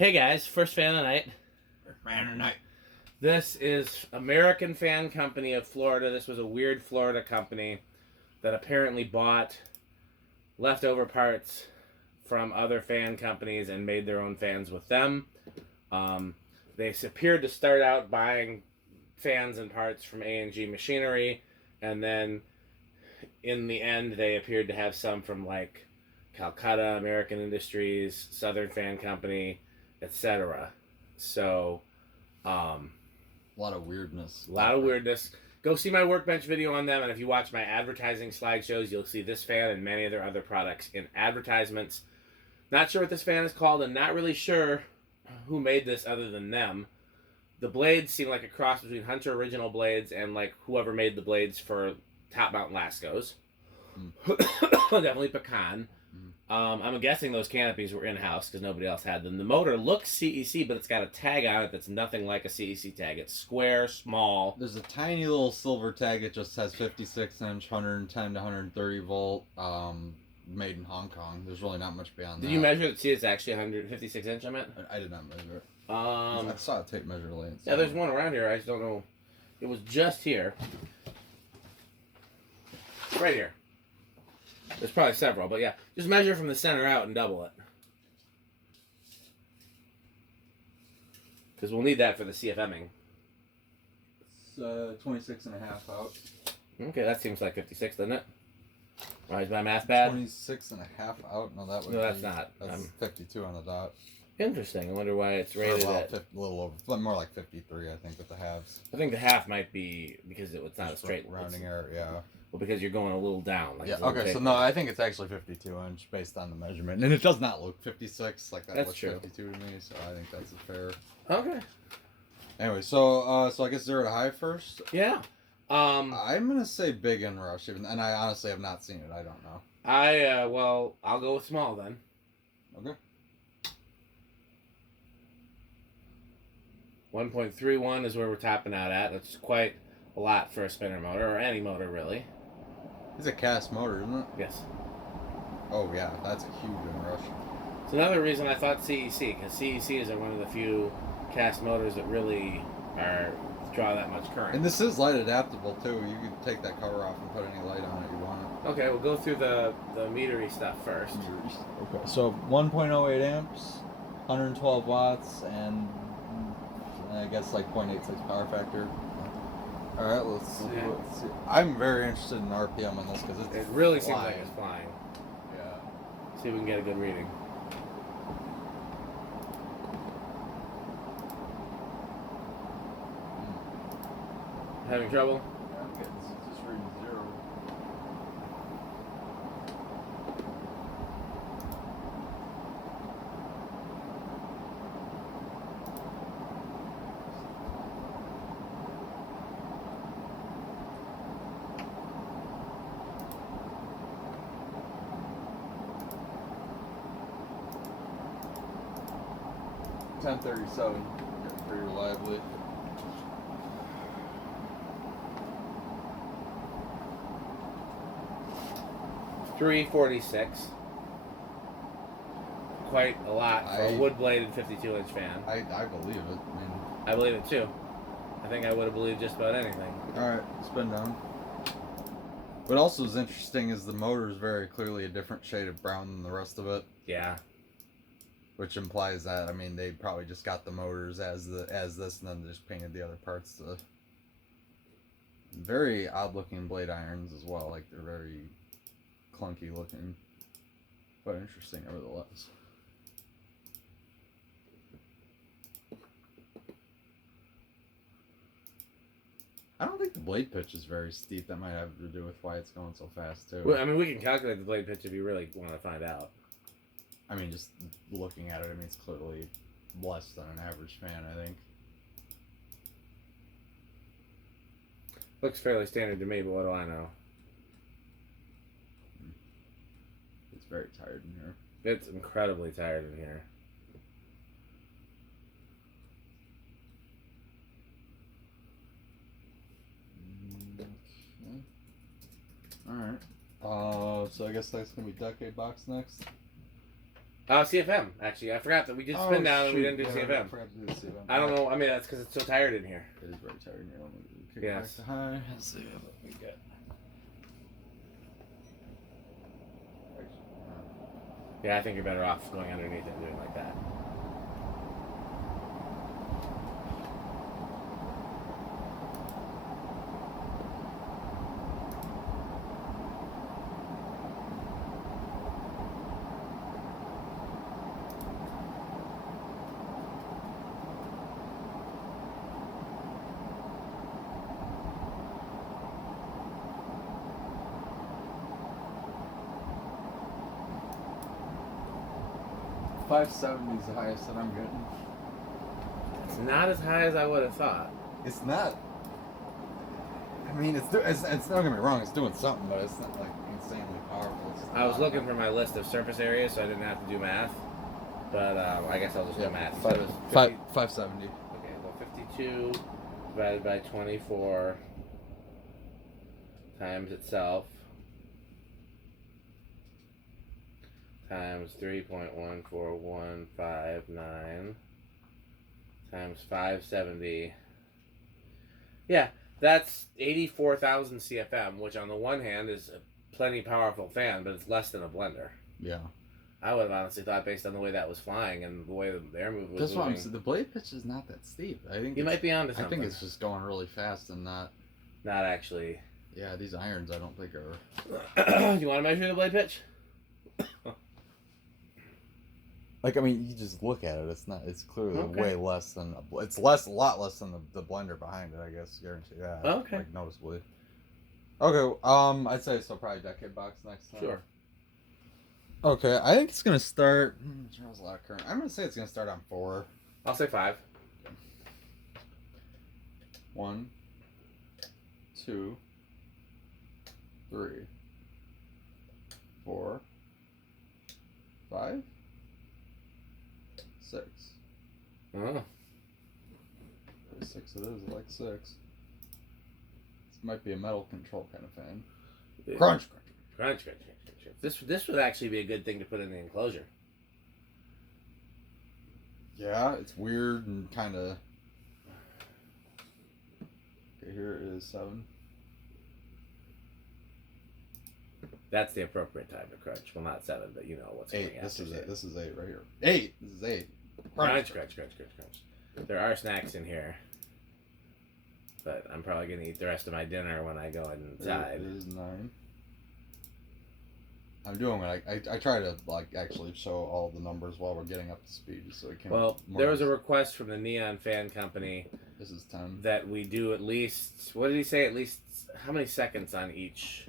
Hey guys, first fan of the night. Man of the night. This is American Fan Company of Florida. This was a weird Florida company that apparently bought leftover parts from other fan companies and made their own fans with them. They appeared to start out buying fans and parts from A&G Machinery, and then in the end they appeared to have some from like Calcutta, American Industries, Southern Fan Company, etc. So, a lot of weirdness. lot of weirdness. Go see my workbench video on them, and if you watch my advertising slideshows, you'll see this fan and many of their other products in advertisements. Not sure what this fan is called, and not really sure who made this other than them. The blades seem like a cross between Hunter original blades and like whoever made the blades for Top Mount Lascos. Definitely pecan. I'm guessing those canopies were in-house because nobody else had them. The motor looks CEC, but it's got a tag on it that's nothing like a CEC tag. It's square, small. There's a tiny little silver tag. It just says 56-inch, 110 to 130 volt, made in Hong Kong. There's really not much beyond that. Did you measure it? See, it's actually 156 inch, I meant? I did not measure it. I saw a tape measure laying. Yeah, there's one around here. I just don't know. It was just here. Right here. There's probably several, but yeah. Just measure from the center out and double it. Because we'll need that for the CFMing. It's 26 and a half out. Okay, that seems like 56, doesn't it? Why is my math bad? 26 and a half out? No, that would No, that's not. That's 52 on the dot. Interesting. I wonder why it's rated at... A little over, more like 53, I think, with the halves. I think the half might be because it's not a straight... Rounding error, yeah. Well, because you're going a little down. Like yeah, okay, so no, I think it's actually 52 inch based on the measurement. And it does not look 56, like that that's looks true. 52 to me, so I think that's a fair... Okay. Anyway, so I guess 0 to high first? Yeah. I'm going to say big in rush, and I honestly have not seen it, I don't know. Well, I'll go with small then. Okay. 1.31 is where we're topping out at. That's quite a lot for a spinner motor, or any motor, really. It's a cast motor, isn't it? Yes. Oh, yeah, that's a huge inrush. It's another reason I thought CEC, because CECs are one of the few cast motors that really draw that much current. And this is light adaptable, too. You can take that cover off and put any light on it you want. Okay, we'll go through the metery stuff first. Okay, so 1.08 amps, 112 watts, and I guess like 0.86 power factor. All right, let's see. Okay. Let's see. I'm very interested in RPM on this because It really seems flying. like it's flying. Yeah. See if we can get a good reading. Having trouble? Yeah, it's just reading 0. $10.37, pretty reliably. $346. Quite a lot for a wood-bladed 52-inch fan. I believe it. I mean, I believe it too. I think I would have believed just about anything. Alright, spin down. What also is interesting is the motor is very clearly a different shade of brown than the rest of it. Yeah. Which implies that, I mean, they probably just got the motors as this and then just painted the other parts to... Very odd looking blade irons as well, like they're very clunky looking. But interesting nevertheless. I don't think the blade pitch is very steep. That might have to do with why it's going so fast too. Well, I mean, we can calculate the blade pitch if you really want to find out. I mean, just looking at it, I mean, it's clearly less than an average fan, I think. Looks fairly standard to me, but what do I know? It's very tired in here. It's incredibly tired in here. Okay. Alright. So I guess that's going to be Decade Box next. CFM, actually. I forgot that we did spin down and we didn't do CFM. I forgot to do the CFM. I don't know. I mean, that's because it's so tired in here. It is very tired here. Let me kick Yes. back to high. Let's see what we get. Yeah, I think you're better off going underneath and doing like that. .570 is the highest that I'm getting. It's not as high as I would have thought. It's not. I mean, it's don't get me wrong. It's doing something, but it's not like insanely powerful. It's I was looking for my list of surface areas, so I didn't have to do math. But I guess I'll just do math. So it was 570. Okay, well, 52 divided by 24 times itself times 3.14159 times 570. Yeah, that's 84,000 CFM, which on the one hand is a plenty powerful fan, but it's less than a blender. Yeah. I would have honestly thought, based on the way that was flying and the way the air move was That's why moving, the blade pitch is not that steep. I think you might be onto I something. think it's just going really fast and not. Not actually. Yeah, these irons I don't think are. You want to measure the blade pitch? Like, I mean, you just look at it. It's not. It's clearly Okay. way less than. It's a lot less than the blender behind it. I guess, guarantee. Yeah. Okay. Like noticeably. Okay. I'd say so. Probably decade box next time. Sure. Okay, I think it's gonna start. Draws a lot of current. I'm gonna say it's gonna start on 4. I'll say 5. 1, 2, 3, 4, 5, 6. Oh. 6 it is. I like 6. This might be a metal control kind of fan. Yeah. Crunch. Crunch. This would actually be a good thing to put in the enclosure. Yeah, it's weird and kind of. Okay, here is 7. That's the appropriate time to crunch. Well, not 7, but you know what's 8. coming This after is 7. it. This is 8 right here. 8. This is 8. Crunch. There are snacks in here, but I'm probably gonna eat the rest of my dinner when I go inside. It is 9. I'm doing what I try to like actually show all the numbers while we're getting up to speed, so we can. Well, there was a request from the Neon Fan Company. This is 10. That we do at least. What did he say? At least how many seconds on each?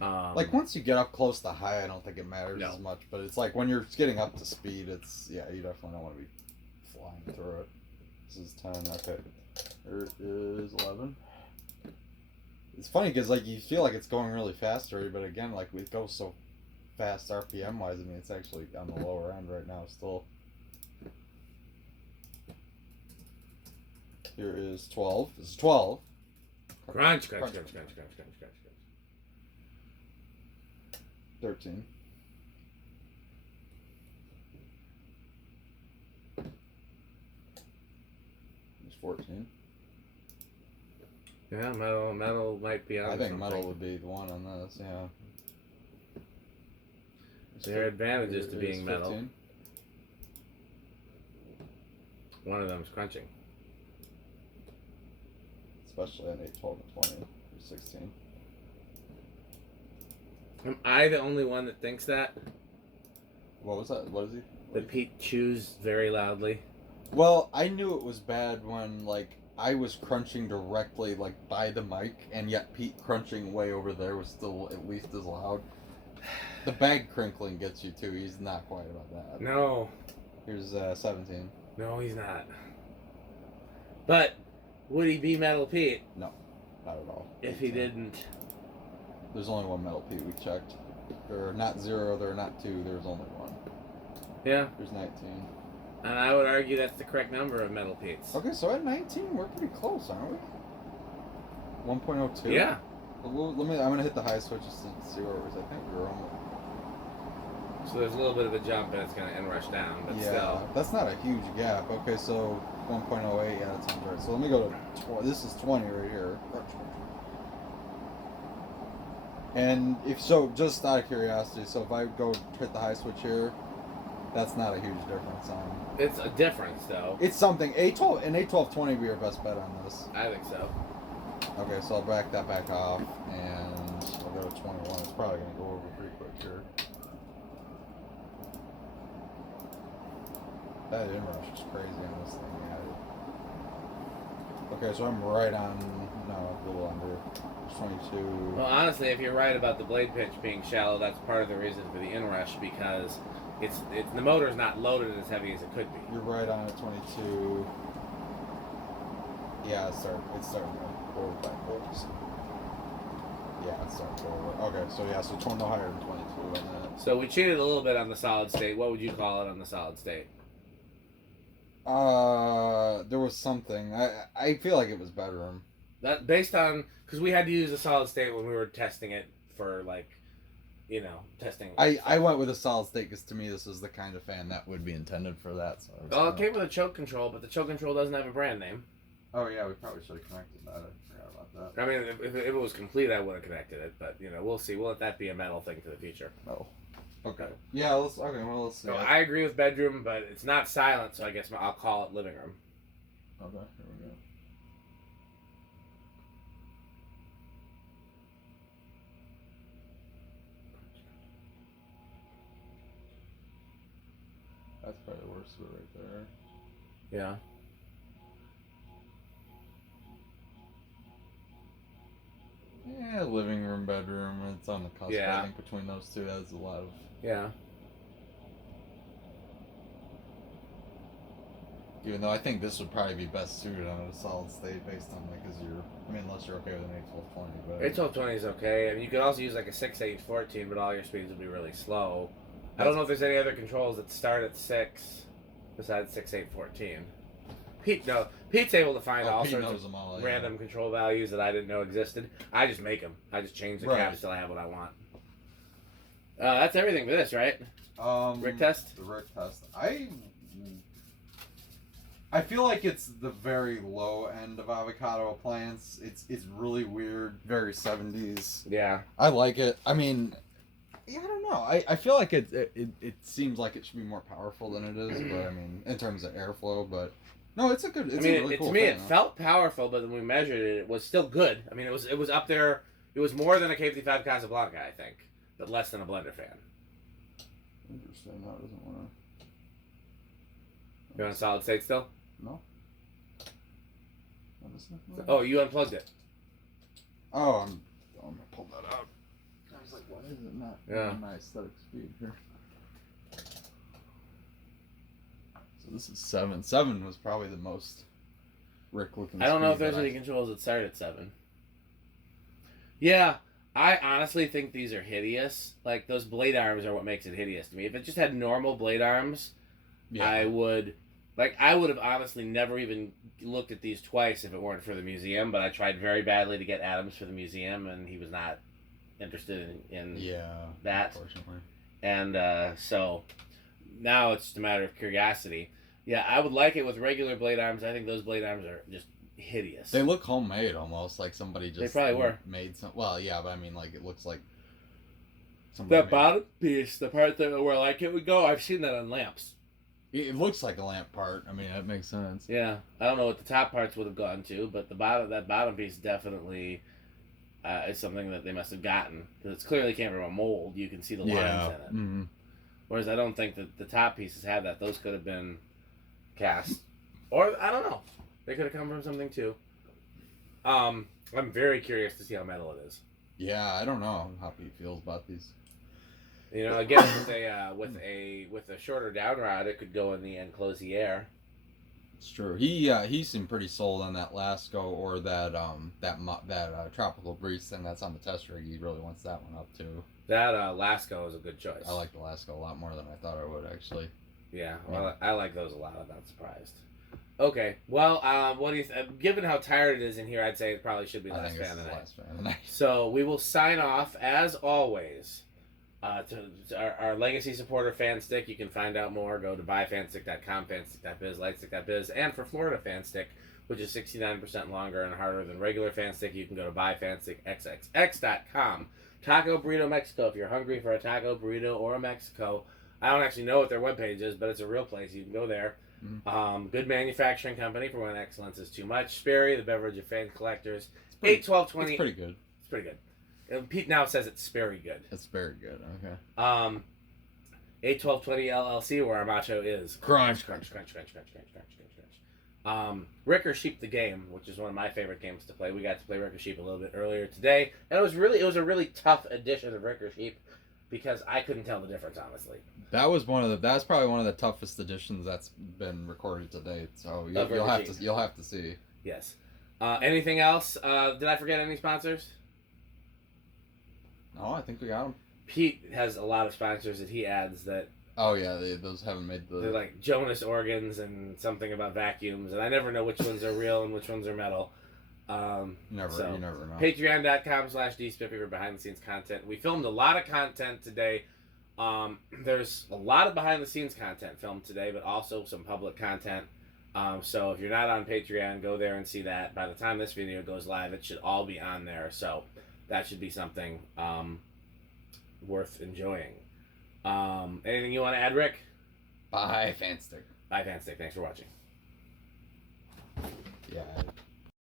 Like once you get up close to high, I don't think it matters No. as much. But it's like when you're getting up to speed, it's you definitely don't want to be flying through it. This is 10. Okay, there is 11. It's funny because like you feel like it's going really fast already, but again, like it goes so fast RPM wise. I mean, it's actually on the lower end right now still. Here is 12. This is 12. Crunch. 13. There's 14. Yeah, metal might be on. I think something. metal would be the one on this, yeah. There are advantages to There being is metal. 15. One of them is crunching. Especially on 8, 12, and 20. There's 16. Am I the only one that thinks that? What was that? What is he? That Pete chews very loudly? Well, I knew it was bad when, like, I was crunching directly, like, by the mic, and yet Pete crunching way over there was still at least as loud. The bag crinkling gets you, too. He's not quiet about that. No. Here's 17. No, he's not. But would he be Metal Pete? No, not at all. If he didn't. There's only one Metal Pete we checked. There are not 0, there are not 2, there's only 1. Yeah. There's 19. And I would argue that's the correct number of Metal Petes. Okay, so at 19, we're pretty close, aren't we? 1.02? Yeah. Well, I'm going to hit the high switch just to see where it was. I think we were almost. So there's a little bit of a jump, and it's going to inrush down, but Yeah, still. that's not a huge gap. Okay, so 1.08, yeah, that sounds right. So let me go to 20. This is 20 right here. And if so, just out of curiosity, so if I go hit the high switch here, that's not a huge difference on. It's a difference, though. It's something. A12 and A1220 would be your best bet on this. I think so. Okay, so I'll back that back off, and I'll go to 21. It's probably gonna go over pretty quick here. That inrush is crazy on this thing. Yeah. Okay, so I'm right on. No, a little under. 22. Well, honestly, if you're right about the blade pitch being shallow, that's part of the reason for the inrush, because it's the motor's not loaded as heavy as it could be. You're right on at 22. Yeah, it's starting to go over by volts. Yeah, it's starting to go over. Okay, so yeah, so 20 no higher than 22 on that. So we cheated a little bit on the solid state. What would you call it on the solid state? There was something. I feel like it was bedroom. That based on, because we had to use a solid state when we were testing it for, like, testing. I went with a solid state because to me this is the kind of fan that would be intended for that. So Well, it came with a choke control, but the choke control doesn't have a brand name. Oh yeah, we probably should have connected that. I forgot about that. I mean, if it was complete, I would have connected it, but we'll see. We'll let that be a metal thing for the future. Oh. Okay. Yeah. Let's see. So I agree with bedroom, but it's not silent, so I guess I'll call it living room. Okay. Here we go. That's probably the worst of it right there. Yeah. Yeah, living room, bedroom. It's on the cusp. Yeah. I think between those two, that's a lot of. Yeah. Even though I think this would probably be best suited on a solid state based on because unless you're okay with an 81220, but 81220 is okay. I mean, you could also use like a 6814, but all your speeds would be really slow. I don't know if there's any other controls that start at 6 besides 6814. Pete's able to find all sorts of them all, random control values that I didn't know existed. I just make them. I just change the caps till I have what I want. That's everything for this, right? Rick test? The Rick test. I feel like it's the very low end of avocado appliance. It's really weird, very 70s. Yeah. I like it. I mean, yeah, I don't know. I feel like it seems like it should be more powerful than it is, but I mean, in terms of airflow, but no, it's a good. It's a really cool to me, thing, it felt powerful, but when we measured it, it was still good. I mean, it was up there. It was more than a K55 Casablanca, I think, but less than a blender fan. Interesting. That doesn't want to. You're on solid state still? No. Oh, you unplugged it. Oh, I'm gonna pull that out. I was like, why is it not Yeah. my aesthetic speed here? So this is 7. 7 was probably the most Rick looking. I don't know if speed there's that any controls that start at 7. Yeah, I honestly think these are hideous. Like, those blade arms are what makes it hideous to me. If it just had normal blade arms, Yeah. I would have honestly never even looked at these twice if it weren't for the museum, but I tried very badly to get Adams for the museum, and he was not interested in that. Unfortunately. And so now it's just a matter of curiosity. Yeah, I would like it with regular blade arms. I think those blade arms are just hideous. They look homemade almost, like somebody just. They probably were. Made some. Well, yeah, but I mean, like it looks like. That bottom piece, the part that where like it would go, I've seen that on lamps. It looks like a lamp part. I mean, that makes sense. Yeah, I don't know what the top parts would have gone to, but that bottom piece definitely is something that they must have gotten, because it clearly came from a mold. You can see the lines in it. Mm-hmm. Whereas I don't think that the top pieces have that. Those could have been cast, or I don't know. They could have come from something too. I'm very curious to see how metal it is. Yeah, I don't know how Pete feels about these. Again, with a shorter down rod, it could go in the end, close the air. It's true. He seemed pretty sold on that Lasco or that Tropical Breeze thing that's on the test rig. He really wants that one up too. That Lasco is a good choice. I like the Lasco a lot more than I thought I would actually. Yeah, well, I like those a lot. I'm not surprised. Okay, well, what do you given how tired it is in here, I'd say it probably should be last fan of the night. Last fan of the night. So we will sign off as always. To our legacy supporter Fanstick, you can find out more. Go to buyfanstick.com, fanstick.biz, lightstick.biz, and for Florida Fanstick, which is 69% longer and harder than regular Fanstick, you can go to buyfanstickxxx.com. Taco Burrito Mexico, if you're hungry for a taco burrito or a Mexico, I don't actually know what their webpage is, but it's a real place. You can go there. Good manufacturing company for when excellence is too much. Sperry, the beverage of fan collectors. 8-12-20. It's pretty good. It's pretty good. And Pete now says it's Sperry good. It's very good. Okay. 8-12-20 LLC, where our motto is Crunch. crunch, crunch, crunch, crunch, crunch, crunch, crunch, crunch. Rick or Sheep the game, which is one of my favorite games to play. We got to play Rick or Sheep a little bit earlier today, and it was a really tough edition of Rick or Sheep because I couldn't tell the difference, honestly. That's probably one of the toughest editions that's been recorded to date. So you'll have to see. Yes. Anything else? Did I forget any sponsors? No, I think we got them. Pete has a lot of sponsors that he adds that Oh yeah, those haven't made the. they're like Jonas organs and something about vacuums, and I never know which ones are real and which ones are metal. You never know. Patreon.com/dspiffy for behind the scenes content. We filmed a lot of content today. There's a lot of behind the scenes content filmed today, but also some public content. So if you're not on Patreon, go there and see that. By the time this video goes live, it should all be on there. So that should be something worth enjoying. Anything you want to add, Rick? Bye, Fanstick. Bye, Fanstick. Thanks for watching. Yeah.